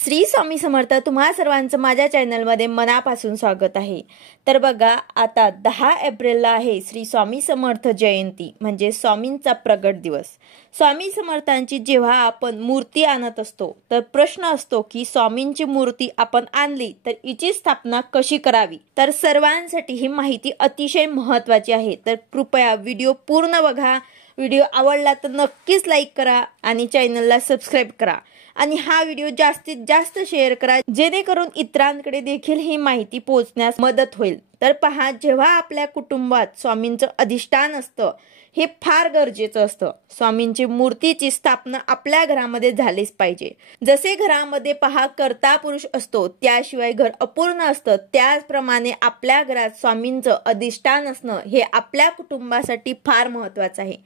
श्री स्वामी समर्थ तुम्हा सर्वांचं माझ्या चॅनलमध्ये मनापासून स्वागत आहे। तर बघा आता 10 एप्रिलला आहे श्री स्वामी समर्थ जयंती म्हणजे स्वामींचा प्रगट दिवस। स्वामी समर्थांची जेव्हा आपण मूर्ती आणत असतो तर प्रश्न असतो की स्वामींची मूर्ती आपण आणली तर हिची स्थापना कशी करावी। तर सर्वांसाठी ही माहिती अतिशय महत्त्वाची आहे, तर कृपया व्हिडिओ पूर्ण बघा। व्हिडिओ आवडला तर नक्कीच लाईक करा आणि चॅनलला सबस्क्राइब करा आणि हा व्हिडिओ जास्तीत जास्त शेअर करा जेणेकरून इतरांकडे देखील ही माहिती पोहोचण्यास मदत होईल। तर पहा, जेव्हा आपल्या कुटुंबात स्वामींचं अधिष्ठान असतं हे फार गरजेचं असतं। स्वामींची मूर्तीची स्थापना आपल्या घरामध्ये झालीच पाहिजे। जसे घरामध्ये पहा कर्ता पुरुष असतो त्याशिवाय घर अपूर्ण असतं, त्याचप्रमाणे आपल्या घरात स्वामींचं अधिष्ठान असणं हे आपल्या कुटुंबासाठी फार महत्त्वाचं आहे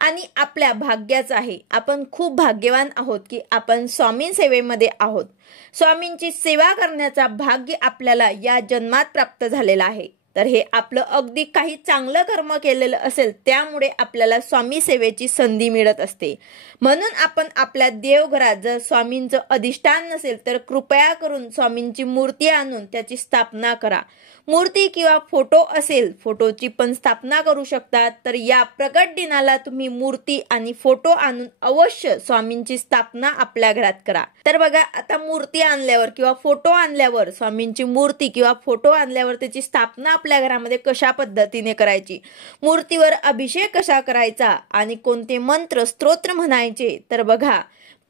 आणि आपल्या भाग्याचं आहे। आपण खूप भाग्यवान आहोत की आपण स्वामी सेवेमध्ये आहोत। स्वामींची सेवा करण्याचा भाग्य आपल्याला या जन्मात प्राप्त झालेला आहे। तर हे आपलं अगदी काही चांगलं कर्म केलेलं असेल त्यामुळे आपल्याला स्वामी सेवेची संधी मिळत असते। म्हणून आपण आपल्या देवघरात जर स्वामींचं अधिष्ठान नसेल तर कृपया करून स्वामींची मूर्ती आणून त्याची स्थापना करा। मूर्ती किंवा फोटो असेल फोटोची पण स्थापना करू शकता। तर या प्रगट दिनाला तुम्ही मूर्ती आणि फोटो आणून अवश्य स्वामींची स्थापना आपल्या घरात करा। तर बघा आता मूर्ती आणल्यावर किंवा फोटो आणल्यावर स्वामींची मूर्ती किंवा फोटो आणल्यावर त्याची स्थापना आपल्या घरामध्ये कशा पद्धतीने करायची, मूर्तीवर अभिषेक कसा करायचा आणि कोणते मंत्र स्तोत्र म्हणायचे। तर बघा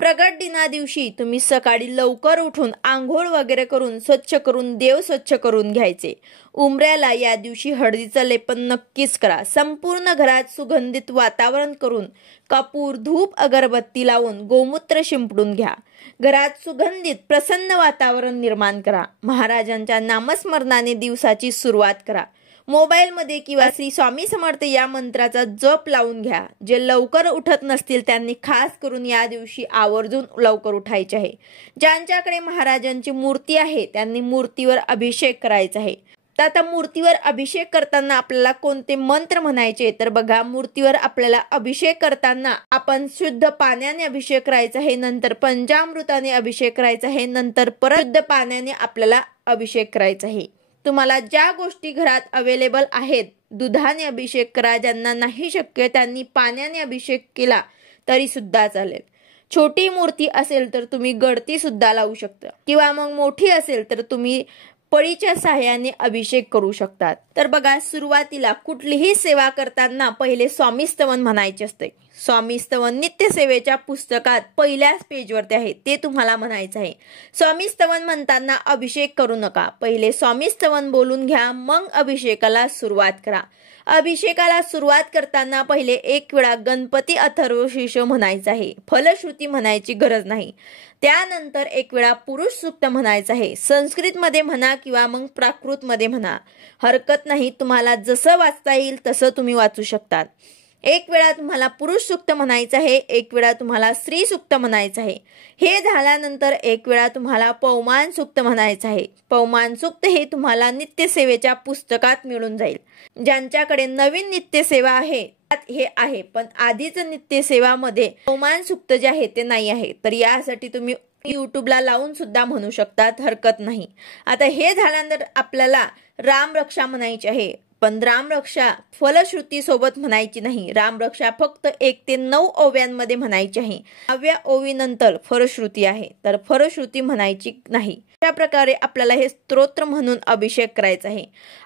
प्रगट दिना दिवशी तुम्ही सकाळी लवकर उठून आंघोळ वगैरे करून स्वच्छ करून देव स्वच्छ करून घ्यायचे। उंबऱ्याला या दिवशी हळदीचं लेपन नक्कीच करा। संपूर्ण घरात सुगंधित वातावरण करून कपूर धूप अगरबत्ती लावून गोमूत्र शिंपडून घ्या। घरात सुगंधित प्रसन्न वातावरण निर्माण करा। महाराजांच्या नामस्मरणाने दिवसाची सुरुवात करा। मोबाईलमध्ये किंवा श्री स्वामी समर्थ या मंत्राचा जप लावून घ्या। जे लवकर उठत नसतील त्यांनी खास करून या दिवशी आवर्जून लवकर उठायचे आहे। ज्यांच्याकडे महाराजांची मूर्ती आहे त्यांनी मूर्तीवर अभिषेक करायचा आहे। तर आता मूर्तीवर अभिषेक करताना आपल्याला कोणते मंत्र म्हणायचे, तर बघा मूर्तीवर आपल्याला अभिषेक करताना आपण शुद्ध पाण्याने अभिषेक करायचा आहे, नंतर पंचामृताने अभिषेक करायचा आहे, नंतर परत शुद्ध पाण्याने आपल्याला अभिषेक करायचा आहे। तुम्हाला ज्या गोष्टी घरात अवेलेबल आहेत दुधाने अभिषेक करा, ज्यांना नाही शक्य त्यांनी पाण्याने अभिषेक केला तरी सुद्धा चालेल। छोटी मूर्ती असेल तर तुम्ही गडती सुद्धा लावू शकता किंवा मग मोठी असेल तर तुम्ही पळीच्या सहाय्याने अभिषेक करू शकतात। तर बघा सुरुवातीला कुठलीही सेवा करताना पहिले स्वामी स्तवन म्हणायचे असते। स्वामी स्तवन नित्य सेवेच्या पुस्तकात पहिल्याच पेजवरती आहे, ते तुम्हाला म्हणायचं आहे। स्वामी स्तवन म्हणताना अभिषेक करू नका, पहिले स्वामी स्तवन बोलून घ्या मग अभिषेकाला सुरुवात करा। अभिषेकाला सुरुवात करताना पहिले एक वेळा गणपती अथर्वशीर्ष म्हणायचं आहे, फलश्रुती म्हणायची गरज नाही। त्यानंतर एक वेळा पुरुष सूक्त म्हणायचं आहे, संस्कृतमध्ये म्हणा किंवा मग प्राकृतमध्ये म्हणा, हरकत नाही, तुम्हाला जसं वाचता येईल तसं तुम्ही वाचू शकतात। एक वेळा तुम्हाला पुरुष सूक्त म्हणायचं आहे, एक वेळा तुम्हाला स्त्री सूक्त म्हणायचं आहे। हे झाल्यानंतर एक वेळा तुम्हाला पवमान सूक्त म्हणायचं आहे। पवमान सूक्त हे तुम्हाला नित्यसेवेच्या पुस्तकात मिळून जाईल। ज्यांच्याकडे नवीन नित्यसेवा आहे हे आहे, पण आधीच नित्यसेवामध्ये पवमान सूक्त जे आहे ते नाही आहे, तर यासाठी तुम्ही यूट्यूबला लावून सुद्धा म्हणू शकतात, हरकत नाही। आता हे झाल्यानंतर आपल्याला रामरक्षा म्हणायची आहे, पण रामरक्षा फलश्रुती सोबत म्हणायची नाही। रामरक्षा फक्त 1 ते 9 ओव्यांमध्ये म्हणायची आहे। 9व्या ओवीनंतर फलश्रुती आहे, तर फलश्रुती म्हणायची नाही। अशा प्रकारे आपल्याला हे स्तोत्र म्हणून अभिषेक करायचा आहे।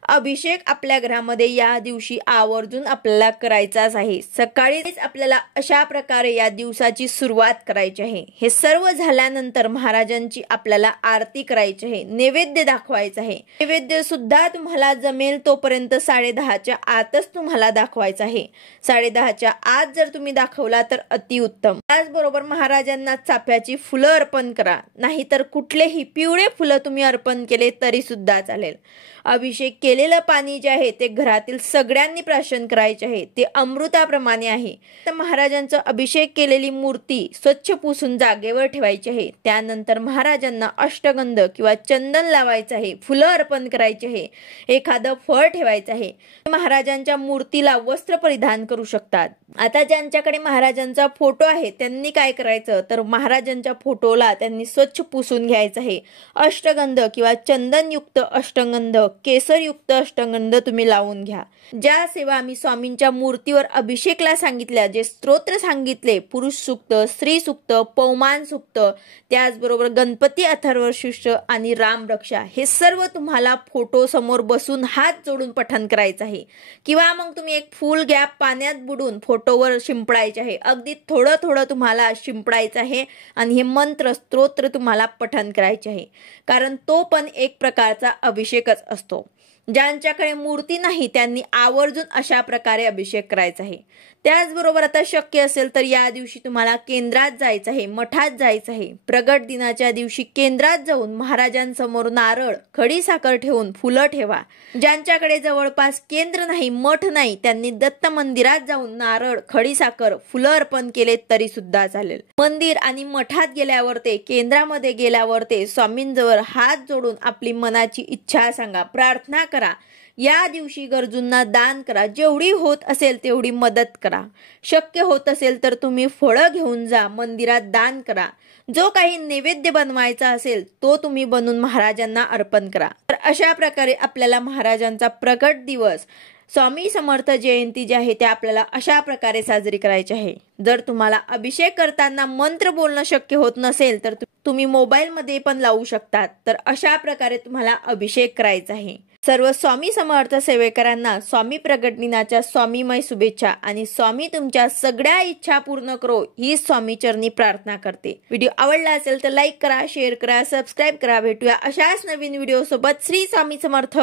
अभिषेक आपल्या घरामध्ये या दिवशी आवर्जून आपल्याला करायचाच आहे। सकाळीच आपल्याला अशा प्रकारे या दिवसाची सुरुवात करायची आहे। हे सर्व झाल्यानंतर महाराजांची आपल्याला आरती करायची आहे, नैवेद्य दाखवायचा आहे। नैवेद्य सुद्धा तुम्हाला जमेल तोपर्यंत 10:30च्या आतच तुम्हाला दाखवायचा आहे। 10:30च्या आत जर तुम्ही दाखवला तर अतिउत्तम। त्याचबरोबर महाराजांना चाफ्याची फुलं अर्पण करा, नाहीतर कुठलेही पिवळे फुलं तुम्ही अर्पण केले तरी सुद्धा चालेल। अभिषेक केलेलं पाणी जे आहे ते घरातील सगळ्यांनी प्राशन करायचे आहे, ते अमृताप्रमाणे आहे. तर महाराजांचं अभिषेक केलेली मूर्ती स्वच्छ पुसून जागेवर ठेवायची आहे. त्यानंतर महाराजांना अष्टगंध किंवा चंदन लावायचं आहे, फुलं अर्पण करायचे आहे, एखादं फळ ठेवायचं आहे. महाराजांच्या मूर्तीला वस्त्र परिधान करू शकतात. आता ज्यांच्याकडे महाराजांचा फोटो आहे त्यांनी काय करायचं तर महाराजांच्या फोटोला त्यांनी स्वच्छ पुसून घ्यायचं आहे. अष्टगंध किंवा चंदनयुक्त अष्टगंध, केसरयुक्त अष्टगंध तुम्ही लावून घ्या. ज्या सेवा आम्ही स्वामींच्या मूर्तीवर अभिषेकला सांगितल्या, जे स्तोत्र सांगितले, पुरुष सूक्त, स्त्री सूक्त, पौमान सूक्त, त्याचबरोबर गणपती अथर्वशीर्ष आणि राम रक्षा, हे सर्व तुम्हाला फोटो समोर बसून हात जोडून पठण करायचं आहे. किंवा मग तुम्ही एक फूल घ्या, पाण्यात बुडून फोटोवर शिंपडायचे आहे. अगदी थोडं थोडं तुम्हाला शिंपडायचं आहे आणि हे मंत्र स्तोत्र तुम्हाला पठण करायचे आहे, कारण तो पण एक प्रकारचा अभिषेकच असतो. ज्यांच्याकडे मूर्ती नाही त्यांनी आवर्जून अशा प्रकारे अभिषेक करायचा आहे. त्याचबरोबर आता शक्य असेल तर या दिवशी तुम्हाला केंद्रात जायचं आहे, मठात जायचं आहे. प्रगट दिनाच्या दिवशी केंद्रात जाऊन महाराजांसमोर नारळ, खडीसाखर ठेवून फुलं ठेवा. ज्यांच्याकडे जवळपास केंद्र नाही, मठ नाही, त्यांनी दत्त मंदिरात जाऊन नारळ, खडीसाखर, फुलं अर्पण केले तरी सुद्धा चालेल. मंदिर आणि मठात गेल्यावर ते, केंद्रामध्ये गेल्यावर ते स्वामींजवळ हात जोडून आपली मनाची इच्छा सांगा, प्रार्थना करा. या दिवशी गरजूंना दान करा. जेवढी होत असेल तेवढी मदत करा. शक्य होत असेल तर तुम्ही फळं घेऊन जा, मंदिरात दान करा. जो काही नैवेद्य बनवायचा असेल तो तुम्ही बनवून महाराजांना अर्पण करा. तर अशा प्रकारे आपल्याला महाराजांचा प्रगट दिवस, स्वामी समर्थ जयंती जी आहे ते आपल्याला अशा प्रकारे साजरी करायची आहे. जर तुम्हाला अभिषेक करताना मंत्र बोलणं शक्य होत नसेल तर तुम्ही मोबाईलमध्ये पण लावू शकतात. तर अशा प्रकारे तुम्हाला अभिषेक करायचा आहे. सर्व स्वामी समर्थ सेवेकरांना स्वामी प्रगट दिनाच्या स्वामीमय शुभेच्छा आणि स्वामी तुमच्या सगळ्या इच्छा पूर्ण करो ही स्वामी चरणी प्रार्थना करते. व्हिडिओ आवडला असेल तर लाईक करा, शेअर करा, सबस्क्राईब करा. भेटूया अशाच नवीन व्हिडिओ सोबत. श्री स्वामी समर्थ.